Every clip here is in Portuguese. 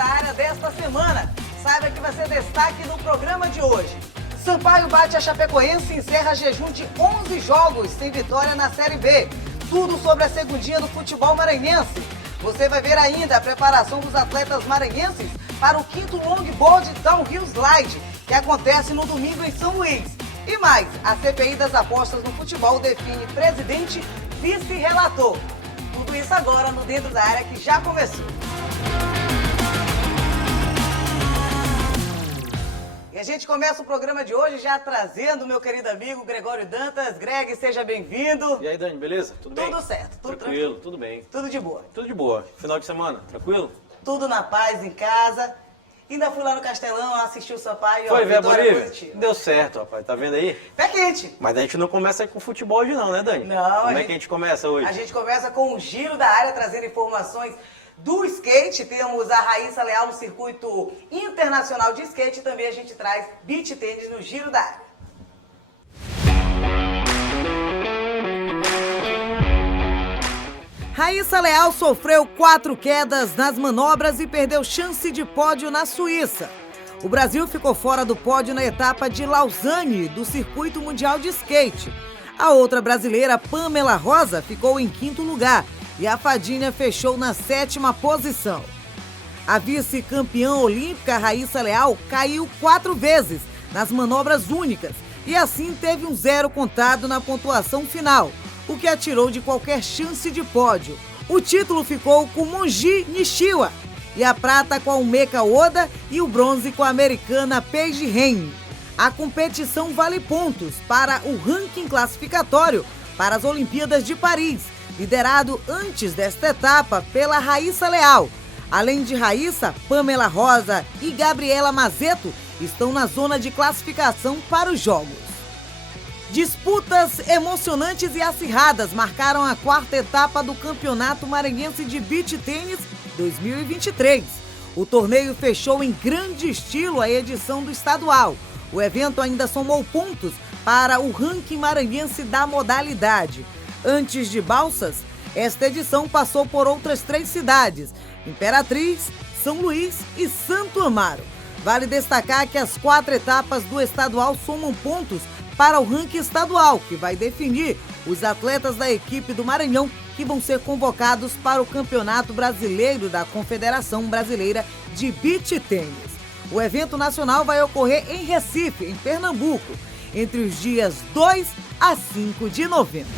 da área desta semana. Saiba que vai ser destaque no programa de hoje. Sampaio bate a Chapecoense e encerra jejum de 11 jogos sem vitória na Série B. Tudo sobre a segundinha do futebol maranhense. Você vai ver ainda a preparação dos atletas maranhenses para o 5º longboard Downhill Slide, que acontece no domingo em São Luís. E mais, a CPI das apostas no futebol define presidente, vice-relator. Tudo isso agora no Dentro da Área, que já começou. E a gente começa o programa de hoje já trazendo o meu querido amigo Gregório Dantas. Greg, seja bem-vindo. E aí, Dani, beleza? Tudo bem? Tudo certo. Tudo tranquilo, tudo bem. Tudo de boa. Tudo de boa. Final de semana, tranquilo? Tudo na paz, em casa. Ainda fui lá no Castelão, assisti o Sampaio. Foi ver a Bolívia? Positiva. Deu certo, rapaz. Tá vendo aí? Pé quente. Mas a gente não começa com futebol hoje não, né, Dani? Não. Como é que a gente começa hoje? A gente começa com o Giro da Área, trazendo informações do skate. Temos a Raíssa Leal no circuito internacional de skate. E também a gente traz beach tênis no Giro da Área. Raíssa Leal sofreu 4 quedas nas manobras e perdeu chance de pódio na Suíça. O Brasil ficou fora do pódio na etapa de Lausanne do Circuito Mundial de Skate. A outra brasileira, Pamela Rosa, ficou em 5º lugar e a fadinha fechou na 7ª posição. A vice-campeã olímpica Raíssa Leal caiu 4 vezes nas manobras únicas e assim teve um 0 contado na pontuação final, o que a tirou de qualquer chance de pódio. O título ficou com Monji Nishiwa e a prata com a Umeka Oda e o bronze com a americana Paige Hen. A competição vale pontos para o ranking classificatório para as Olimpíadas de Paris, liderado antes desta etapa pela Raíssa Leal. Além de Raíssa, Pamela Rosa e Gabriela Mazeto estão na zona de classificação para os Jogos. Disputas emocionantes e acirradas marcaram a 4ª etapa do Campeonato Maranhense de Beach Tênis 2023. O torneio fechou em grande estilo a edição do estadual. O evento ainda somou pontos para o ranking maranhense da modalidade. Antes de Balsas, esta edição passou por outras 3 cidades: Imperatriz, São Luís e Santo Amaro. Vale destacar que as 4 etapas do estadual somam pontos para o ranking estadual, que vai definir os atletas da equipe do Maranhão que vão ser convocados para o Campeonato Brasileiro da Confederação Brasileira de Beach Tênis. O evento nacional vai ocorrer em Recife, em Pernambuco, entre os dias 2 a 5 de novembro.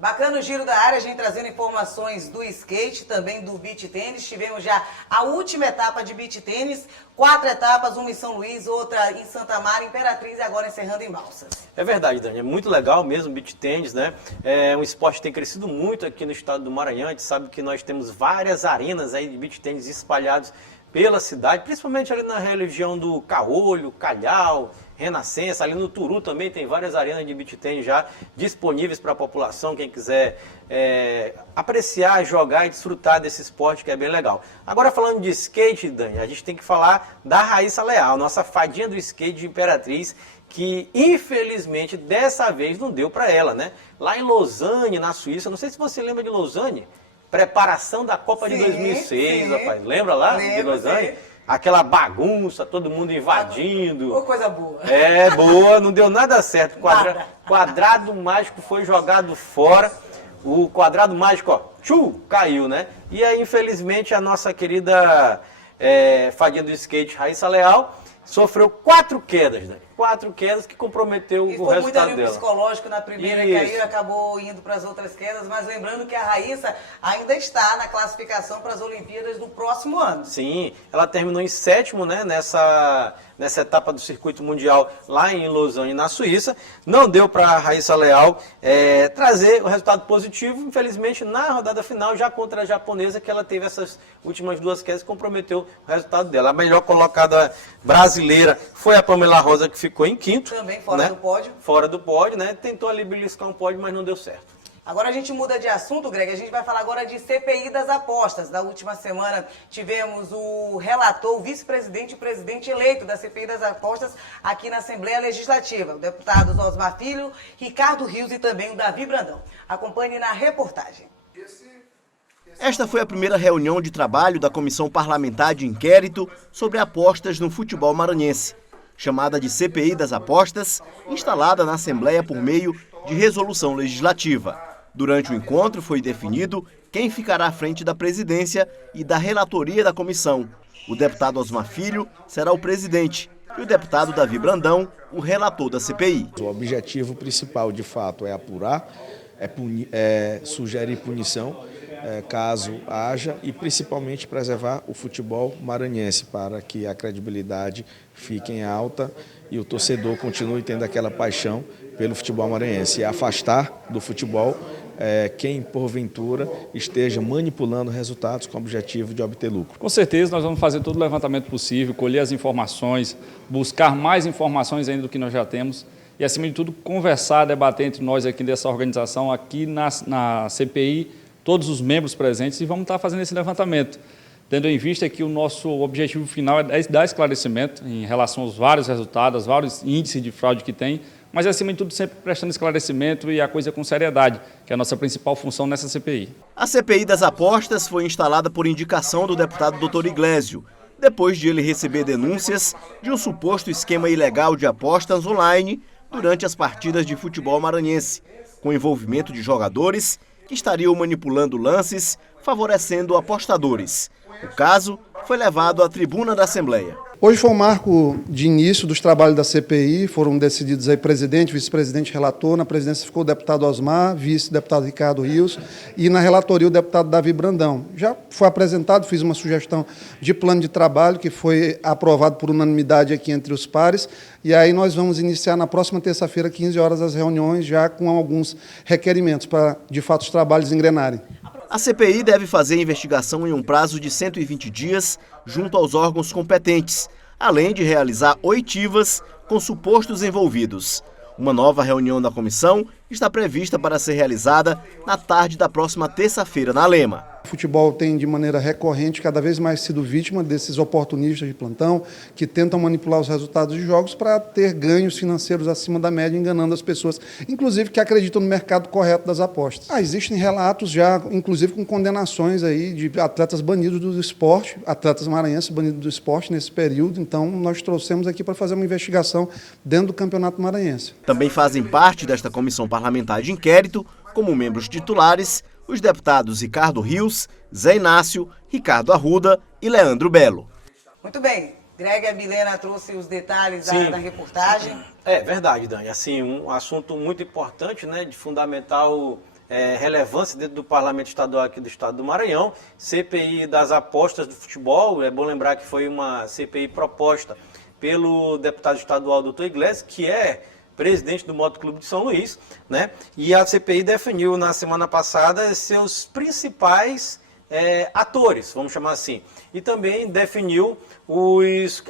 Bacana o Giro da Área, a gente trazendo informações do skate, também do beach tênis. Tivemos já a última etapa de beach tênis, 4 etapas, uma em São Luís, outra em Santa Mara, Imperatriz e agora encerrando em Balsas. É verdade, Dani, é muito legal mesmo o beach tênis, né? É um esporte que tem crescido muito aqui no estado do Maranhão. A gente sabe que nós temos várias arenas aí de beach tênis espalhados pela cidade, principalmente ali na região do Caolho, Calhau, Renascença, ali no Turu também tem várias arenas de beach tênis já disponíveis para a população, quem quiser apreciar, jogar e desfrutar desse esporte que é bem legal. Agora falando de skate, Dani, a gente tem que falar da Raíssa Leal, nossa fadinha do skate de Imperatriz, que infelizmente dessa vez não deu para ela, né? Lá em Lausanne, na Suíça, não sei se você lembra de Lausanne, preparação da Copa de 2006, rapaz, lembra lá de Lausanne? Sim. Aquela bagunça, todo mundo invadindo. Ô, coisa boa. É, boa, não deu nada certo. Quadrado mágico foi jogado fora. O quadrado mágico, ó, caiu, né? E aí, infelizmente, a nossa querida fadinha do skate, Raíssa Leal, sofreu 4 quedas, né? 4 quedas que comprometeu o resultado dela. E foi muito ali psicológico na primeira que caiu, acabou indo para as outras quedas, mas lembrando que a Raíssa ainda está na classificação para as Olimpíadas do próximo ano. Sim, ela terminou em 7º, né, nessa etapa do circuito mundial lá em Lausanne, na Suíça. Não deu para a Raíssa Leal trazer o resultado positivo, infelizmente na rodada final, já contra a japonesa, que ela teve essas últimas 2 quedas, comprometeu o resultado dela. A melhor colocada brasileira foi a Pamela Rosa, que ficou em 5º. Também fora do pódio. Fora do pódio, né? Tentou ali beliscar um pódio, mas não deu certo. Agora a gente muda de assunto, Greg. A gente vai falar agora de CPI das apostas. Na última semana tivemos o relator, o vice-presidente e o presidente eleito da CPI das apostas aqui na Assembleia Legislativa. O deputado Osmar Filho, Ricardo Rios e também o Davi Brandão. Acompanhe na reportagem. Esse Esta foi a primeira reunião de trabalho da Comissão Parlamentar de Inquérito sobre apostas no futebol maranhense, chamada de CPI das Apostas, instalada na Assembleia por meio de resolução legislativa. Durante o encontro foi definido quem ficará à frente da presidência e da relatoria da comissão. O deputado Osmar Filho será o presidente e o deputado Davi Brandão, o relator da CPI. O objetivo principal, de fato, é apurar, sugerir punição, caso haja, e principalmente preservar o futebol maranhense para que a credibilidade fique em alta e o torcedor continue tendo aquela paixão pelo futebol maranhense e afastar do futebol quem, porventura, esteja manipulando resultados com o objetivo de obter lucro. Com certeza, nós vamos fazer todo o levantamento possível, colher as informações, buscar mais informações ainda do que nós já temos e, acima de tudo, conversar, debater entre nós aqui dessa organização, aqui na CPI, todos os membros presentes, e vamos estar fazendo esse levantamento, tendo em vista que o nosso objetivo final é dar esclarecimento em relação aos vários resultados, vários índices de fraude que tem, mas, acima de tudo, sempre prestando esclarecimento e a coisa com seriedade, que é a nossa principal função nessa CPI. A CPI das apostas foi instalada por indicação do deputado Dr. Iglesio, depois de ele receber denúncias de um suposto esquema ilegal de apostas online durante as partidas de futebol maranhense, com envolvimento de jogadores que estariam manipulando lances, favorecendo apostadores. O caso foi levado à tribuna da Assembleia. Hoje foi um marco de início dos trabalhos da CPI, foram decididos aí presidente, vice-presidente, relator. Na presidência ficou o deputado Osmar, vice-deputado Ricardo Rios e na relatoria o deputado Davi Brandão. Já foi apresentado, fiz uma sugestão de plano de trabalho que foi aprovado por unanimidade aqui entre os pares e aí nós vamos iniciar na próxima terça-feira, 15 horas, as reuniões já com alguns requerimentos para, de fato, os trabalhos engrenarem. A CPI deve fazer a investigação em um prazo de 120 dias junto aos órgãos competentes, além de realizar oitivas com supostos envolvidos. Uma nova reunião da comissão está prevista para ser realizada na tarde da próxima terça-feira na Lema. O futebol tem, de maneira recorrente, cada vez mais sido vítima desses oportunistas de plantão que tentam manipular os resultados de jogos para ter ganhos financeiros acima da média, enganando as pessoas, inclusive que acreditam no mercado correto das apostas. Existem relatos já, inclusive com condenações aí de atletas banidos do esporte, atletas maranhenses banidos do esporte nesse período, então nós trouxemos aqui para fazer uma investigação dentro do Campeonato Maranhense. Também fazem parte desta comissão parlamentar de inquérito, como membros titulares, os deputados Ricardo Rios, Zé Inácio, Ricardo Arruda e Leandro Belo. Muito bem. Greg e a Milena trouxe os detalhes da reportagem. É verdade, Dani. Assim, um assunto muito importante, né, de fundamental relevância dentro do Parlamento Estadual aqui do Estado do Maranhão. CPI das apostas do futebol. É bom lembrar que foi uma CPI proposta pelo deputado estadual Dr. Iglesias, que é presidente do Moto Clube de São Luís, né? E a CPI definiu na semana passada seus principais atores, vamos chamar assim, e também definiu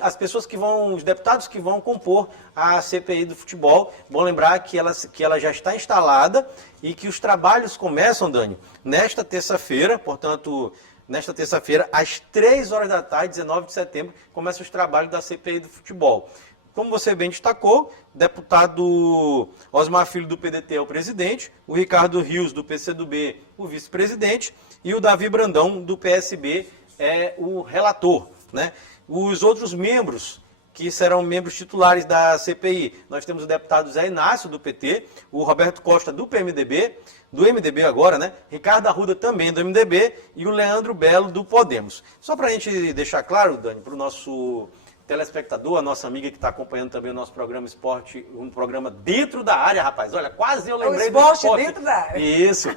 as pessoas que vão, os deputados que vão compor a CPI do futebol. Bom lembrar que ela já está instalada e que os trabalhos começam, Dani, nesta terça-feira, portanto, nesta terça-feira, às 3 horas da tarde, 19 de setembro, começam os trabalhos da CPI do futebol. Como você bem destacou, o deputado Osmar Filho do PDT é o presidente, o Ricardo Rios do PCdoB o vice-presidente e o Davi Brandão do PSB é o relator, né? Os outros membros que serão membros titulares da CPI, nós temos o deputado Zé Inácio do PT, o Roberto Costa do PMDB, do MDB agora, né? Ricardo Arruda também do MDB e o Leandro Belo do Podemos. Só para a gente deixar claro, Dani, para o nosso telespectador, a nossa amiga que está acompanhando também o nosso programa Esporte, um programa dentro da área, rapaz. Olha, quase eu lembrei do esporte. Dentro da área. Isso,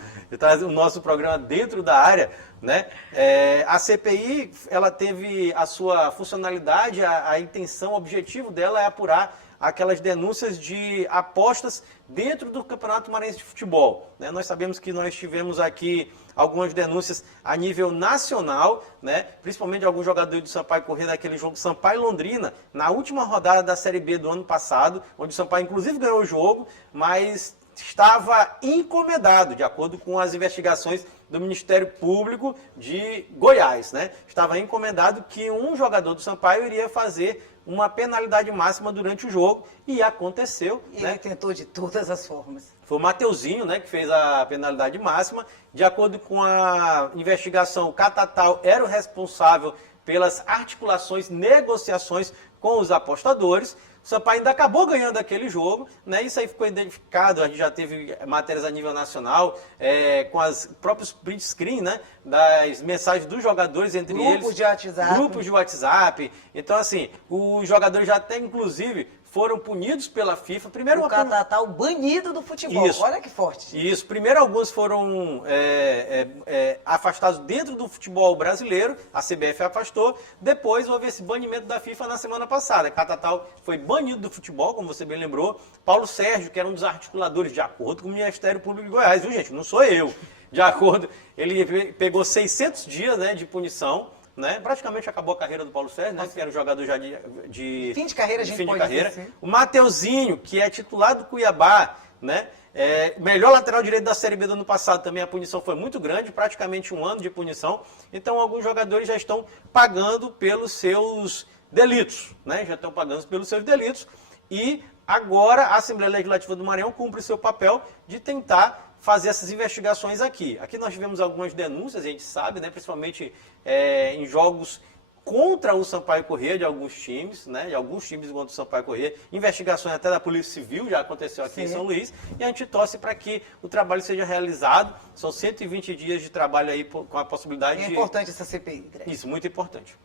o nosso programa dentro da área, né? A CPI, ela teve a sua funcionalidade, a intenção, o objetivo dela é apurar aquelas denúncias de apostas dentro do Campeonato Maranhense de Futebol, né? Nós sabemos que nós tivemos aqui algumas denúncias a nível nacional, né? Principalmente de alguns jogadores do Sampaio Corrêa daquele jogo Sampaio-Londrina, na última rodada da Série B do ano passado, onde o Sampaio inclusive ganhou o jogo, mas estava encomendado, de acordo com as investigações do Ministério Público de Goiás, né? Estava encomendado que um jogador do Sampaio iria fazer uma penalidade máxima durante o jogo, e aconteceu. Ele tentou de todas as formas. Foi o Mateuzinho, né, que fez a penalidade máxima. De acordo com a investigação, o Catatal era o responsável pelas articulações, negociações com os apostadores. O Sampaio ainda acabou ganhando aquele jogo, né? Isso aí ficou identificado, a gente já teve matérias a nível nacional, com as próprios print screen, né? Das mensagens dos jogadores entre eles. Grupos de WhatsApp. Então, assim, os jogadores já até, inclusive, foram punidos pela FIFA. Primeiro, o Catatal banido do futebol. Isso. Olha que forte. Isso. Primeiro, alguns foram afastados dentro do futebol brasileiro. A CBF afastou. Depois, houve esse banimento da FIFA na semana passada. Catatal foi banido do futebol, como você bem lembrou. Paulo Sérgio, que era um dos articuladores, de acordo com o Ministério Público de Goiás, viu, gente? Não sou eu. De acordo, ele pegou 600 dias, né, de punição. Né? Praticamente acabou a carreira do Paulo Sérgio, né? Que era um jogador já de fim de carreira, dizer. O Mateuzinho, que é titular do Cuiabá, né? Melhor lateral direito da Série B do ano passado, também a punição foi muito grande, praticamente 1 ano de punição. Então, alguns jogadores já estão pagando pelos seus delitos, né? Já estão pagando pelos seus delitos. E agora a Assembleia Legislativa do Maranhão cumpre o seu papel de tentar fazer essas investigações aqui. Aqui nós tivemos algumas denúncias, a gente sabe, né, principalmente em jogos contra o Sampaio Corrêa de alguns times, né, de alguns times contra o Sampaio Corrêa, investigações até da Polícia Civil, já aconteceu aqui em São Luís, e a gente torce para que o trabalho seja realizado. São 120 dias de trabalho aí com a possibilidade de... É importante essa CPI, Greg. Isso, muito importante.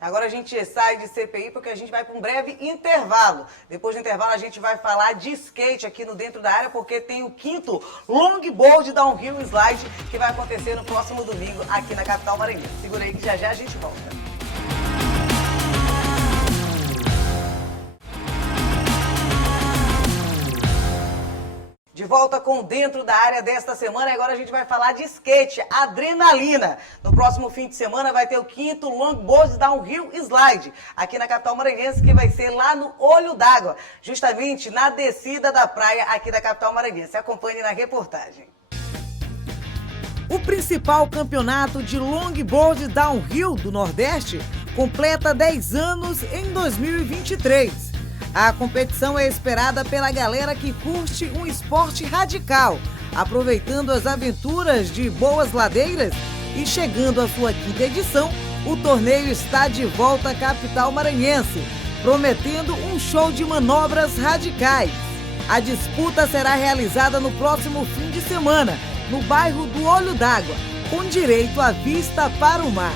Agora a gente sai de CPI porque a gente vai para um breve intervalo. Depois do intervalo a gente vai falar de skate aqui no Dentro da Área, porque tem o 5º Longboard Downhill Slide que vai acontecer no próximo domingo aqui na capital maranhense. Segura aí que já já a gente volta. De volta com Dentro da Área desta semana, e agora a gente vai falar de skate, adrenalina. No próximo fim de semana vai ter o 5º Longboard Downhill Slide, aqui na capital maranhense, que vai ser lá no Olho d'Água, justamente na descida da praia aqui da capital maranhense. Acompanhe na reportagem. O principal campeonato de longboard downhill do Nordeste completa 10 anos em 2023. A competição é esperada pela galera que curte um esporte radical, aproveitando as aventuras de boas ladeiras, e chegando à sua 5ª edição, o torneio está de volta à capital maranhense, prometendo um show de manobras radicais. A disputa será realizada no próximo fim de semana, no bairro do Olho d'Água, com direito à vista para o mar.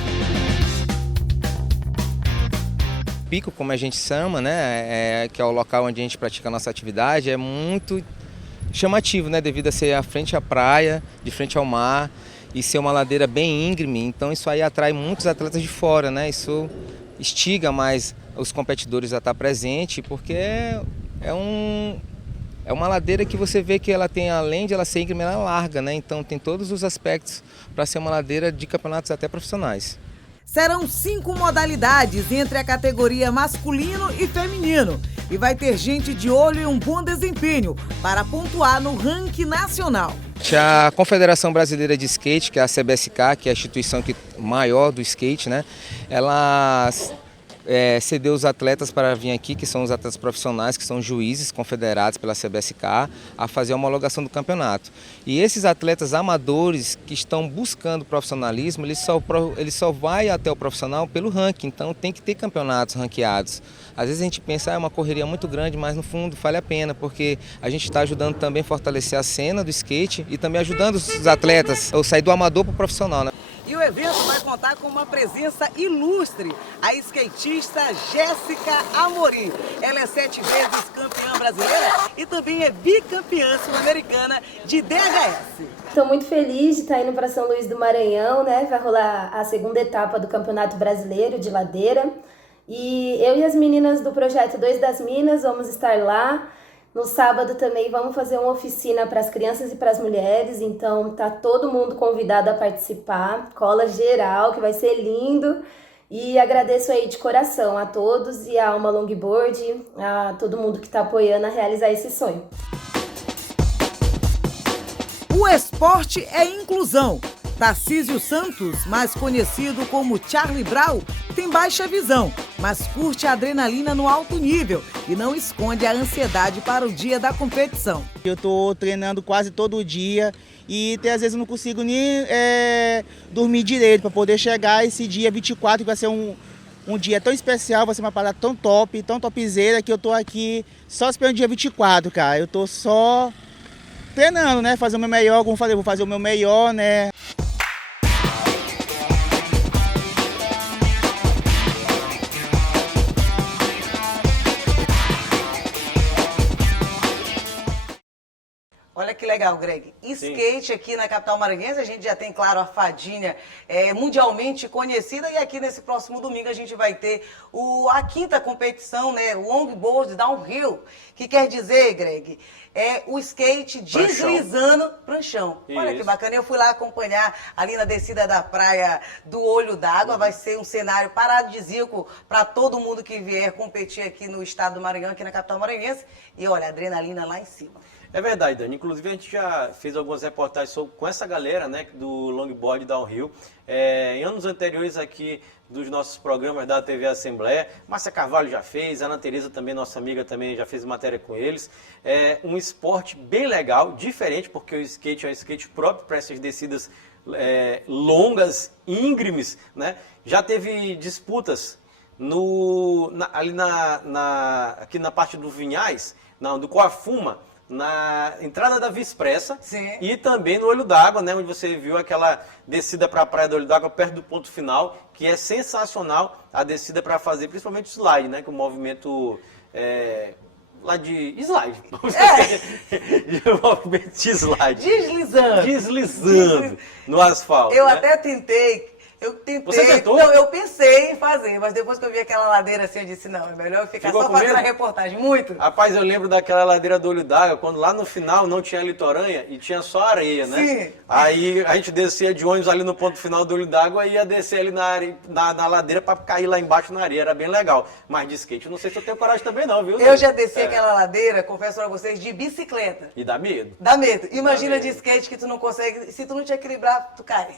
Pico, como a gente chama, né, que é o local onde a gente pratica a nossa atividade, é muito chamativo, né, devido a ser a frente à praia, de frente ao mar, e ser uma ladeira bem íngreme. Então isso aí atrai muitos atletas de fora, né? Isso instiga mais os competidores a estar presente, porque é uma ladeira que você vê que ela tem, além de ela ser íngreme, ela é larga, né? Então tem todos os aspectos para ser uma ladeira de campeonatos até profissionais. Serão 5 modalidades entre a categoria masculino e feminino, e vai ter gente de olho em um bom desempenho para pontuar no ranking nacional. A Confederação Brasileira de Skate, que é a CBSK, que é a instituição maior do skate, né? Ela cedeu os atletas para vir aqui, que são os atletas profissionais, que são juízes confederados pela CBSK, a fazer a homologação do campeonato. E esses atletas amadores que estão buscando profissionalismo, eles só vai até o profissional pelo ranking, então tem que ter campeonatos ranqueados. Às vezes a gente pensa, é uma correria muito grande, mas no fundo vale a pena, porque a gente está ajudando também a fortalecer a cena do skate e também ajudando os atletas a sair do amador para o profissional, né? E o evento vai contar com uma presença ilustre, a skatista Jéssica Amorim. Ela é 7 vezes campeã brasileira e também é bicampeã sul-americana de DHS. Estou muito feliz de estar indo para São Luís do Maranhão, né? Vai rolar a 2ª etapa do Campeonato Brasileiro de Ladeira. E eu e as meninas do projeto 2 das Minas vamos estar lá. No sábado também vamos fazer uma oficina para as crianças e para as mulheres, então tá todo mundo convidado a participar, cola geral, que vai ser lindo. E agradeço aí de coração a todos e a Alma Longboard, a todo mundo que está apoiando a realizar esse sonho. O esporte é inclusão. Tarcísio Santos, mais conhecido como Charlie Brown, tem baixa visão, mas curte a adrenalina no alto nível e não esconde a ansiedade para o dia da competição. Eu estou treinando quase todo dia e às vezes eu não consigo nem dormir direito para poder chegar esse dia 24, que vai ser um dia tão especial, vai ser uma parada tão top, tão topzera, que eu tô aqui só esperando o dia 24, cara. Eu tô só treinando, né? Fazer o meu melhor, como eu falei, vou fazer o meu melhor, né? Olha que legal, Greg. Skate aqui na capital maranhense, a gente já tem, claro, a fadinha mundialmente conhecida, e aqui nesse próximo domingo a gente vai ter a quinta competição, né, longboard downhill, que quer dizer, Greg, o skate deslizando pranchão. Olha que bacana, eu fui lá acompanhar ali na descida da praia do Olho d'Água, vai ser um cenário paradisíaco para todo mundo que vier competir aqui no estado do Maranhão, aqui na capital maranhense, e olha, adrenalina lá em cima. É verdade, Dani. Inclusive, a gente já fez algumas reportagens com essa galera, né, do longboard downhill. Em anos anteriores aqui dos nossos programas da TV Assembleia, Márcia Carvalho já fez, a Ana Tereza também, nossa amiga, também já fez matéria com eles. É um esporte bem legal, diferente, porque o skate é um skate próprio para essas descidas longas, íngremes, né? Já teve disputas aqui na parte do Vinhais, do Coafuma, na entrada da Via Expressa e também no Olho d'Água, né, onde você viu aquela descida para a Praia do Olho d'Água perto do ponto final, que é sensacional a descida para fazer, principalmente slide, né, que é um movimento lá de slide. O movimento de slide. Deslizando no asfalto. Eu né? até tentei. Você tentou? Não, eu pensei em fazer, mas depois que eu vi aquela ladeira assim, eu disse, não, é melhor eu ficar só fazendo a reportagem. Muito. Rapaz, eu lembro daquela ladeira do Olho d'Água, quando lá no final não tinha litorânea e tinha só areia, né? Sim. Aí a gente descia de ônibus ali no ponto final do Olho d'Água e ia descer ali na ladeira para cair lá embaixo na areia, era bem legal. Mas de skate, eu não sei se eu tenho coragem também não, viu? Eu já desci aquela ladeira, confesso pra vocês, de bicicleta. E dá medo. Dá medo. Imagina de skate que tu não consegue, se tu não te equilibrar, tu cai.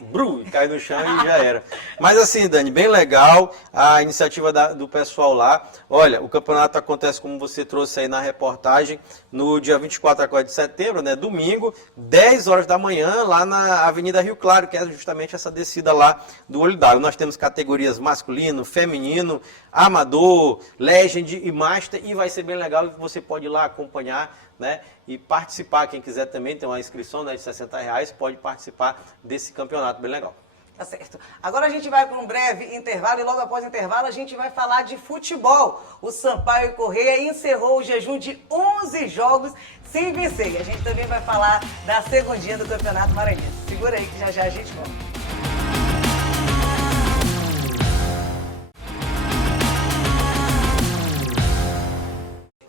Cai no chão e já era. Mas assim, Dani, bem legal a iniciativa do pessoal lá. Olha, o campeonato acontece, como você trouxe aí na reportagem, no dia 24 agora de setembro, né, domingo, 10 horas da manhã, lá na Avenida Rio Claro, que é justamente essa descida lá do Olho d'Água. Nós temos categorias masculino, feminino, amador, legend e master, e vai ser bem legal, e você pode ir lá acompanhar, né, e participar. Quem quiser também, tem uma inscrição, né, de R$60, pode participar desse campeonato bem legal. Tá certo. Agora a gente vai para um breve intervalo e logo após o intervalo a gente vai falar de futebol. O Sampaio Corrêa encerrou o jejum de 11 jogos sem vencer. E a gente também vai falar da segundinha do Campeonato Maranhense. Segura aí que já a gente volta.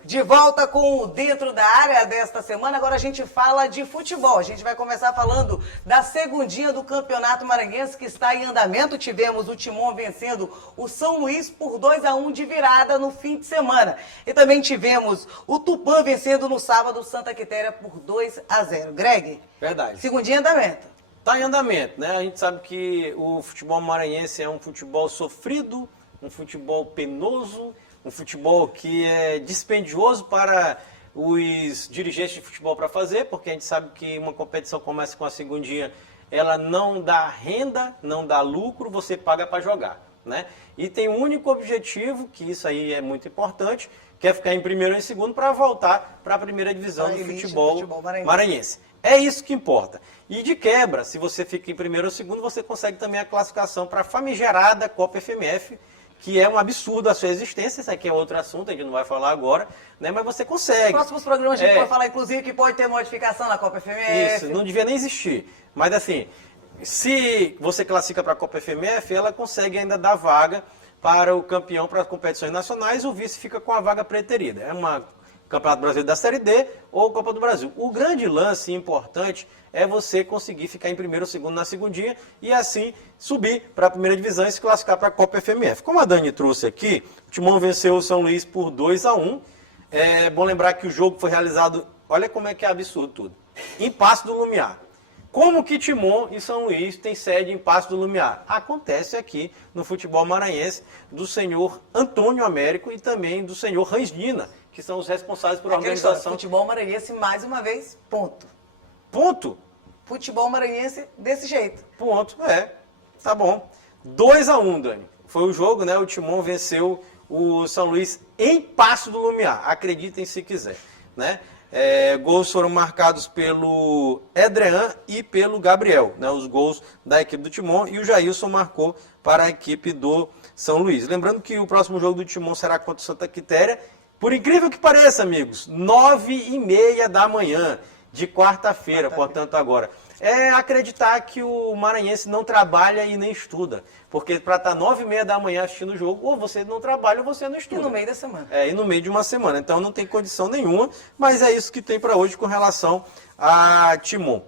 De volta com o Dentro da Área desta semana, agora a gente fala de futebol. A gente vai começar falando da segundinha do Campeonato Maranhense que está em andamento. Tivemos o Timon vencendo o São Luís por 2-1 de virada no fim de semana. E também tivemos o Tupã vencendo no sábado o Santa Quitéria por 2-0. Greg? Verdade. Segundinha em andamento. Está em andamento, né? A gente sabe que o futebol maranhense é um futebol sofrido, um futebol penoso, um futebol que é dispendioso para os dirigentes de futebol para fazer, porque a gente sabe que uma competição começa com a segundinha, ela não dá renda, não dá lucro, você paga para jogar, né? E tem um único objetivo, que isso aí é muito importante, que é ficar em primeiro ou em segundo para voltar para a primeira divisão do futebol maranhense. É isso que importa. E de quebra, se você fica em primeiro ou segundo, você consegue também a classificação para a famigerada Copa FMF, que é um absurdo a sua existência. Isso aqui é outro assunto, a gente não vai falar agora, né? Mas você consegue. Nos próximos programas a gente vai falar, inclusive, que pode ter modificação na Copa FMF. Isso, não devia nem existir. Mas assim, se você classifica para a Copa FMF, ela consegue ainda dar vaga para o campeão para as competições nacionais, o vice fica com a vaga preterida. É uma Campeonato Brasileiro da Série D ou Copa do Brasil. O grande lance importante é você conseguir ficar em primeiro ou segundo na segundinha e assim subir para a primeira divisão e se classificar para a Copa FMF. Como a Dani trouxe aqui, o Timon venceu o São Luís por 2-1. É bom lembrar que o jogo foi realizado, olha como é que é absurdo tudo, em Paço do Lumiar. Como que Timon e São Luís têm sede em Passo do Lumiar? Acontece aqui no futebol maranhense do senhor Antônio Américo e também do senhor Ransdina, que são os responsáveis por organização. Futebol maranhense, mais uma vez, ponto. Ponto? Futebol maranhense desse jeito. Ponto, tá bom. 2-1, Dani. Foi o jogo, né? O Timon venceu o São Luís em Passo do Lumiar. Acreditem se quiser, né? Gols foram marcados pelo Edrean e pelo Gabriel, né? Os gols da equipe do Timon, e o Jailson marcou para a equipe do São Luís. Lembrando que o próximo jogo do Timon será contra o Santa Quitéria, por incrível que pareça, amigos, 9h30 da manhã de quarta-feira, portanto agora. É acreditar que o maranhense não trabalha e nem estuda. Porque para estar 9h30 da manhã assistindo o jogo, ou você não trabalha ou você não estuda. E no meio da semana. E no meio de uma semana. Então não tem condição nenhuma, mas é isso que tem para hoje com relação a Timon.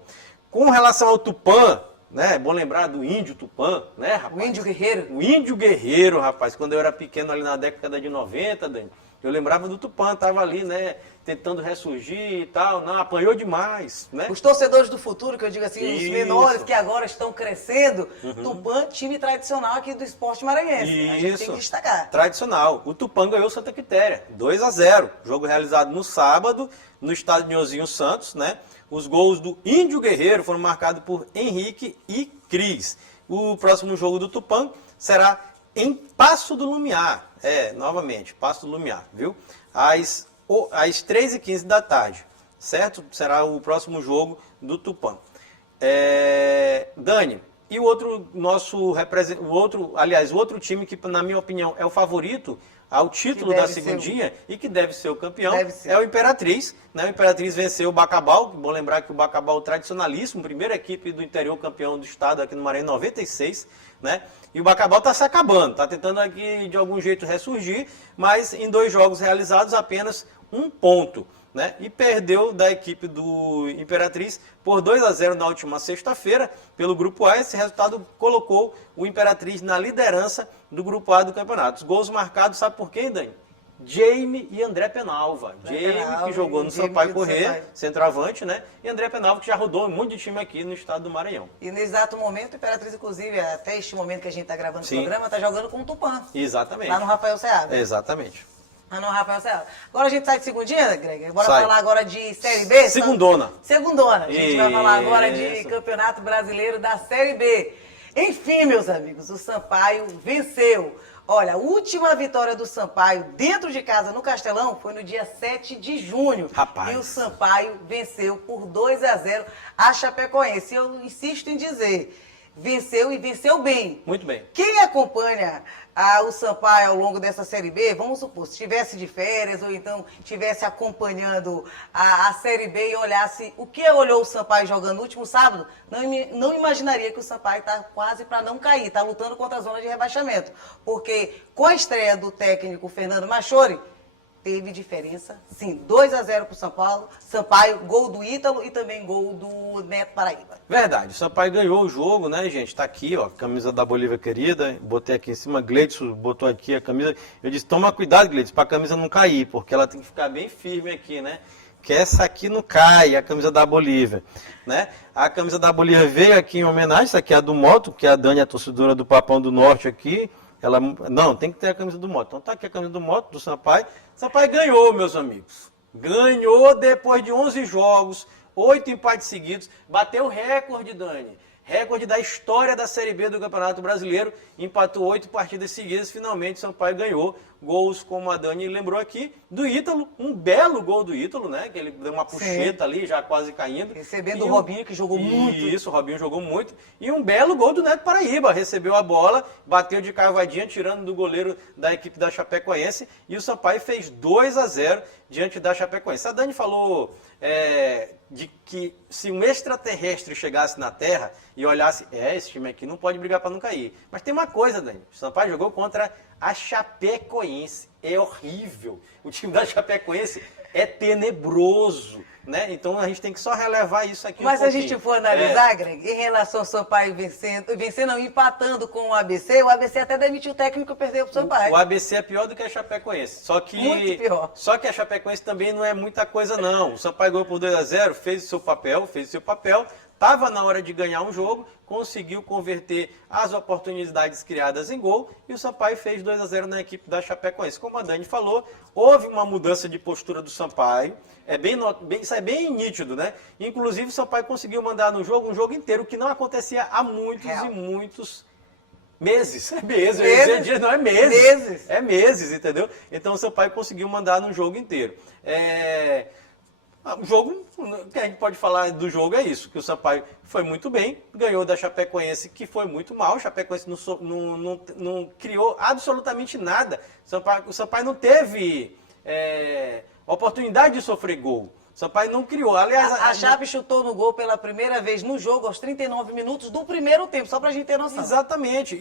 Com relação ao Tupã, né? É bom lembrar do Índio Tupã, né, rapaz? O Índio Guerreiro. O Índio Guerreiro, rapaz. Quando eu era pequeno ali na década de 90, Dani, eu lembrava do Tupã, tava ali, né, tentando ressurgir e tal, não, apanhou demais, né? Os torcedores do futuro, que eu digo assim, os Isso. menores que agora estão crescendo, Uhum. Tupã, time tradicional aqui do esporte maranhense. A gente tem que destacar. Tradicional. O Tupã ganhou Santa Quitéria, 2-0. Jogo realizado no sábado, no estádio Nhozinho Santos, né? Os gols do Índio Guerreiro foram marcados por Henrique e Cris. O próximo jogo do Tupã será em Passo do Lumiar. Novamente, Passo do Lumiar, viu? Às 3h15 da tarde, certo? Será o próximo jogo do Tupã. Dani, e o outro o outro time que, na minha opinião, é o favorito ao título da segundinha e que deve ser o campeão, é o Imperatriz. Né? O Imperatriz venceu o Bacabal, bom lembrar que o Bacabal tradicionalíssimo, primeira equipe do interior campeão do estado aqui no Maranhão, 96, né? E o Bacabal está se acabando, está tentando aqui de algum jeito ressurgir, mas em 2 jogos realizados apenas 1 ponto. Né? E perdeu da equipe do Imperatriz por 2-0 na última sexta-feira pelo Grupo A. Esse resultado colocou o Imperatriz na liderança do Grupo A do campeonato. Os gols marcados, sabe por quem, Dani? Jaime e André Penalva. Jaime, que jogou no Sampaio Corrêa, centroavante, né? E André Penalva, que já rodou um monte de time aqui no estado do Maranhão. E nesse exato momento, o Imperatriz, inclusive, até este momento que a gente está gravando o programa, está jogando com o Tupã. Exatamente. Lá no Rafael Seabra. Exatamente. Não, Rafael Seabra. Agora a gente sai de segundinha, Greg? Bora falar agora de Série B? Segundona. Segundona. A gente vai falar agora de Campeonato Brasileiro da Série B. Enfim, meus amigos, o Sampaio venceu. Olha, a última vitória do Sampaio dentro de casa no Castelão foi no dia 7 de junho. Rapaz. E o Sampaio venceu por 2-0 a Chapecoense. Eu insisto em dizer, venceu e venceu bem. Muito bem. Quem acompanha o Sampaio ao longo dessa Série B, vamos supor, se estivesse de férias ou então estivesse acompanhando a Série B e olhasse o que olhou o Sampaio jogando no último sábado, não imaginaria que o Sampaio está quase para não cair, está lutando contra a zona de rebaixamento. Porque com a estreia do técnico Fernando Machori, teve diferença, sim, 2-0 para o Sampaio, gol do Ítalo e também gol do Neto Paraíba. Verdade, o Sampaio ganhou o jogo, né, gente? Tá aqui, ó, camisa da Bolívia querida, botei aqui em cima, Gleidson botou aqui a camisa. Eu disse, toma cuidado, Gleidson, para a camisa não cair, porque ela tem que ficar bem firme aqui, né? Que essa aqui não cai, a camisa da Bolívia, né? A camisa da Bolívia veio aqui em homenagem, essa aqui é a do Moto, que a Dani é a torcedora do Papão do Norte aqui. Ela, não, tem que ter a camisa do Moto. Então tá aqui a camisa do Moto, do Sampaio. Sampaio ganhou, meus amigos. Ganhou depois de 11 jogos, 8 empates seguidos. Bateu o recorde, Dani. Recorde da história da Série B do Campeonato Brasileiro. Empatou 8 partidas seguidas. Finalmente, Sampaio ganhou. Gols, como a Dani lembrou aqui, do Ítalo. Um belo gol do Ítalo, né? Que ele deu uma puxeta ali, já quase caindo. Recebendo o Robinho, que jogou muito. Isso, o Robinho jogou muito. E um belo gol do Neto Paraíba. Recebeu a bola, bateu de cavadinha, tirando do goleiro da equipe da Chapecoense. E o Sampaio fez 2-0 diante da Chapecoense. A Dani falou de que se um extraterrestre chegasse na Terra e olhasse, esse time aqui não pode brigar para não cair. Mas tem uma coisa, Dani. O Sampaio jogou contra a Chapecoense. É horrível. O time da Chapecoense é tenebroso, né? Então a gente tem que só relevar isso aqui. Mas se a gente for analisar, Greg, em relação ao Sampaio empatando com o ABC até demitiu o técnico e perdeu pro Sampaio. O ABC é pior do que a Chapecoense. Muito pior. Só que a Chapecoense também não é muita coisa, não. O Sampaio ganhou por 2-0, fez o seu papel, estava na hora de ganhar um jogo, conseguiu converter as oportunidades criadas em gol e o Sampaio fez 2-0 na equipe da Chapecoense. Como a Dani falou, houve uma mudança de postura do Sampaio, isso é bem nítido, né? Inclusive o Sampaio conseguiu mandar no jogo um jogo inteiro, que não acontecia há muitos e muitos meses. É meses, meses? Não é meses. É meses, entendeu? Então o Sampaio conseguiu mandar no jogo inteiro. O jogo, o que a gente pode falar do jogo é isso, que o Sampaio foi muito bem, ganhou da Chapecoense, que foi muito mal, a Chapecoense não criou absolutamente nada, o Sampaio não teve oportunidade de sofrer gol. O Sampaio não criou. Aliás, a Chape chutou no gol pela primeira vez no jogo aos 39 minutos do primeiro tempo, só pra gente ter noção. Exatamente.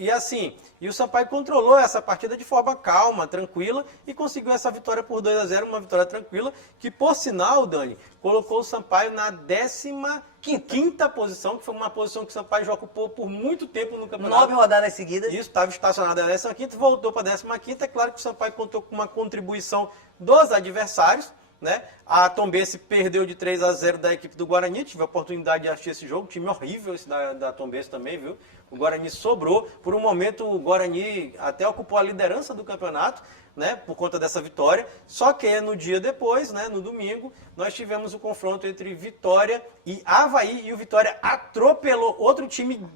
E o Sampaio controlou essa partida de forma calma, tranquila, e conseguiu essa vitória por 2-0, uma vitória tranquila, que por sinal, Dani, colocou o Sampaio na 15ª posição, que foi uma posição que o Sampaio já ocupou por muito tempo no campeonato. 9 rodadas seguidas. Isso, estava estacionado na 15ª, voltou para a 15ª. É claro que o Sampaio contou com uma contribuição dos adversários, né? A Tombense perdeu de 3-0 da equipe do Guarani, tive a oportunidade de assistir esse jogo, time horrível esse da Tombense também, viu? O Guarani sobrou, por um momento o Guarani até ocupou a liderança do campeonato, né? Por conta dessa vitória, só que no dia depois, né? No domingo, nós tivemos o confronto entre Vitória e Avaí, e o Vitória atropelou outro time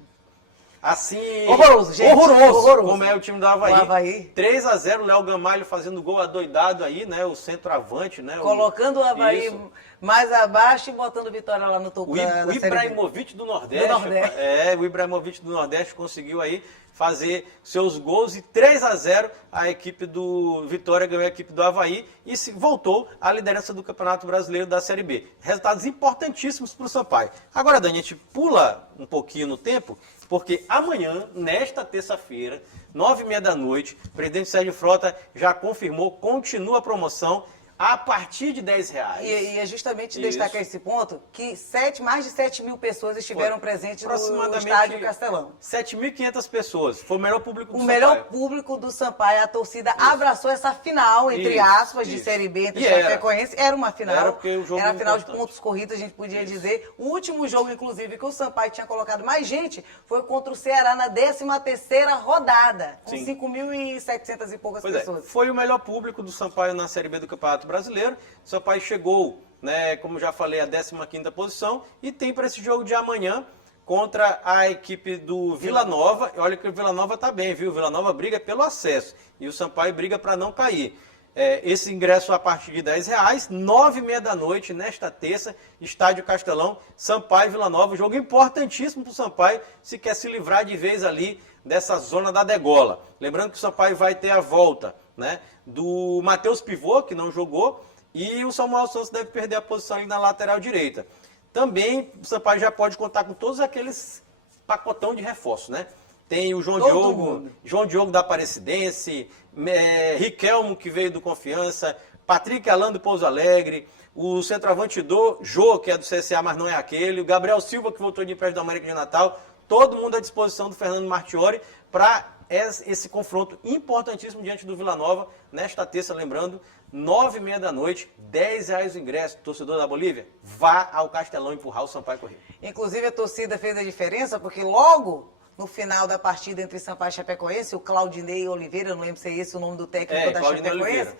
assim... Horroroso, gente. Horroroso, como é o time do Avaí. O Avaí. 3-0, o Léo Gamalho fazendo gol adoidado aí, né? O centroavante, né? Colocando o Avaí mais abaixo e botando Vitória lá no topo. O Ibrahimovic do Nordeste. O Ibrahimovic do Nordeste conseguiu aí fazer seus gols e 3-0 a equipe do Vitória ganhou a equipe do Avaí e voltou à liderança do Campeonato Brasileiro da Série B. Resultados importantíssimos para o Sampaio. Agora, Dani, a gente pula um pouquinho no tempo, porque amanhã, nesta terça-feira, 9h30 da noite, o presidente Sérgio Frota já confirmou, continua a promoção a partir de R$10. E é justamente destacar esse ponto, que mais de 7 mil pessoas estiveram presentes no estádio Castelão. 7.500 pessoas. Foi o melhor público do Sampaio. O melhor público do Sampaio. A torcida abraçou essa final, entre aspas, de Série B, entre Chapecoense. Era uma final. Era porque o jogo era final de pontos corridos, a gente podia dizer. O último jogo, inclusive, que o Sampaio tinha colocado mais gente, foi contra o Ceará na 13ª rodada, com 5.700 e poucas pessoas. Foi o melhor público do Sampaio na Série B do Campeonato Brasileiro. O Sampaio chegou, né, como já falei, à 15ª posição e tem para esse jogo de amanhã contra a equipe do Vila Nova. Olha que o Vila Nova está bem, viu? O Vila Nova briga pelo acesso e o Sampaio briga para não cair. Esse ingresso a partir de R$10, 9h30 da noite, nesta terça, Estádio Castelão, Sampaio e Vila Nova. Jogo importantíssimo para o Sampaio, se quer se livrar de vez ali dessa zona da degola. Lembrando que o Sampaio vai ter a volta, né, do Matheus Pivô, que não jogou, e o Samuel Santos deve perder a posição ali na lateral direita. Também o Sampaio já pode contar com todos aqueles pacotão de reforços, né? Tem o João Diogo da Aparecidense, Riquelmo, que veio do Confiança, Patrick Alan do Pouso Alegre, o centroavante Jô, que é do CSA, mas não é aquele, o Gabriel Silva, que voltou de empréstimo da América de Natal, todo mundo à disposição do Fernando Marchiori para esse confronto importantíssimo diante do Vila Nova, nesta terça, lembrando, 9h30 da noite, R$10 o ingresso. Torcedor da Bolívia, vá ao Castelão empurrar o Sampaio correr. Inclusive a torcida fez a diferença, porque logo no final da partida entre Sampaio e Chapecoense, o Claudinei Oliveira, não lembro se é esse o nome do técnico da Chapecoense,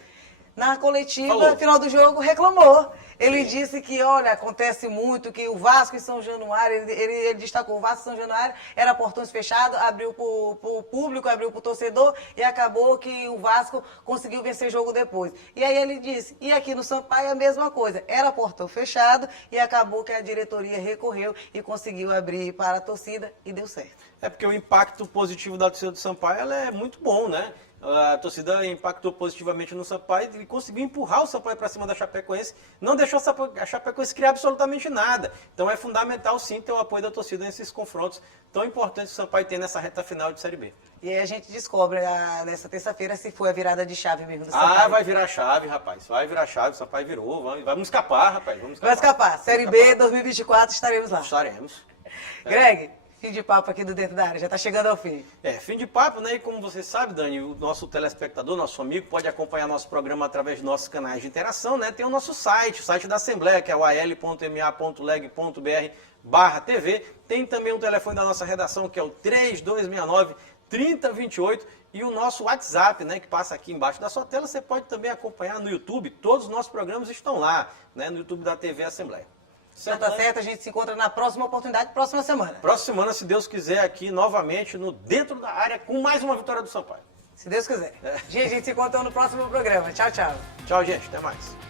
na coletiva, no final do jogo, reclamou. Ele disse que, olha, acontece muito, que o Vasco e São Januário, ele destacou, o Vasco e São Januário era portões fechados, abriu para o público, abriu para o torcedor, e acabou que o Vasco conseguiu vencer o jogo depois. E aí ele disse, e aqui no Sampaio a mesma coisa, era portão fechado, e acabou que a diretoria recorreu e conseguiu abrir para a torcida, e deu certo. É porque o impacto positivo da torcida do Sampaio ela é muito bom, né? A torcida impactou positivamente no Sampaio e conseguiu empurrar o Sampaio para cima da Chapecoense, não deixou a Chapecoense criar absolutamente nada. Então é fundamental sim ter o apoio da torcida nesses confrontos tão importantes que o Sampaio tem nessa reta final de Série B. E aí a gente descobre nessa terça-feira se foi a virada de chave mesmo do Sampaio. Ah, vai virar chave, rapaz. Vai virar chave, o Sampaio virou. Vamos escapar, rapaz. Vai escapar. Série B 2024 estaremos lá. Estaremos. Greg, fim de papo aqui do Dentro da Área, já está chegando ao fim. Fim de papo, né? E como você sabe, Dani, o nosso telespectador, nosso amigo, pode acompanhar nosso programa através dos nossos canais de interação, né? Tem o nosso site, o site da Assembleia, que é o al.ma.leg.br/TV. Tem também o telefone da nossa redação, que é o 3269-3028. E o nosso WhatsApp, né, que passa aqui embaixo da sua tela, você pode também acompanhar no YouTube. Todos os nossos programas estão lá, né, no YouTube da TV Assembleia. Certo, tá certo, a gente se encontra na próxima oportunidade, próxima semana. Próxima semana, se Deus quiser, aqui novamente no Dentro da Área, com mais uma vitória do Sampaio. Se Deus quiser. A gente se encontra no próximo programa. Tchau, tchau. Tchau, gente. Até mais.